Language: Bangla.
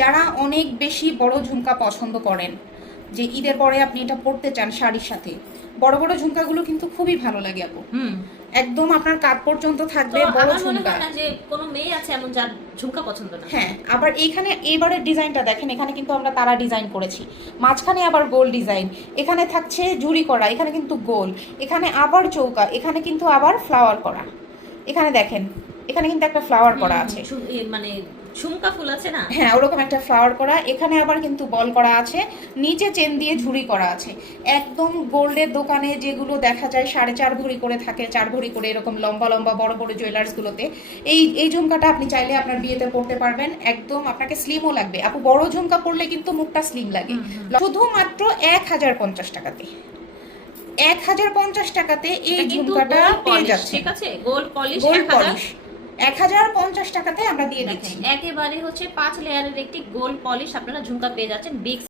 যারা অনেক বেশি বড় ঝুমকা পছন্দ করেন, যে ঈদের পরে আপনি এটা পরতে চান শাড়ির সাথে, বড় বড় ঝুমকাগুলো কিন্তু খুবই ভালো লাগে আপু। একদম আপনার কাঁধ পর্যন্ত থাকবে বড় ঝুমকা। না যে কোনো মেয়ে আছে এমন যার ঝুমকা পছন্দ না। হ্যাঁ, আবার এইখানে এবারের ডিজাইনটা দেখেন, এখানে কিন্তু আমরা তারা ডিজাইন করেছি, মাঝখানে আবার গোল ডিজাইন, এখানে থাকছে ঝুরি করা, এখানে কিন্তু গোল, এখানে আবার চৌকা, এখানে কিন্তু আবার ফ্লাওয়ার করা। এখানে দেখেন, এখানে কিন্তু একটা ফ্লাওয়ার করা আছে, মানে ঝুমকা ফুল আছে না, হ্যাঁ ওরকম একটা ফ্লাওয়ার করা। এখানে আবার কিন্তু বল করা আছে, নিচে চেন দিয়ে ঝুরি করা আছে। একদম গোল্ডের দোকানে যেগুলো দেখা যায় 4.5 ভরি করে থাকে, 4 ভরি করে, এরকম লম্বা লম্বা বড় বড় জুয়েলার্সগুলোতে এই ঝুমকাটা আপনি চাইলে আপনার বিয়েতে পরতে পারবেন। একদম আপনাকে স্লিমও লাগবে আপু, বড় ঝুমকা পরলে কিন্তু মুখটা স্লিম লাগে। শুধুমাত্র 1050 টাকাতে, 1050 টাকাতে এই ঝুমকাটা পেয়ে যাচ্ছে। ঠিক আছে, গোল্ড পলিশ, গোল্ড পলিশ 1050 টাকাতে আমরা দিয়ে দিচ্ছি। একেবারে হচ্ছে 5 লেয়ারের একটি গোল্ড পলিশ আপনারা ঝুমকা পেয়ে যাচ্ছেন বিগ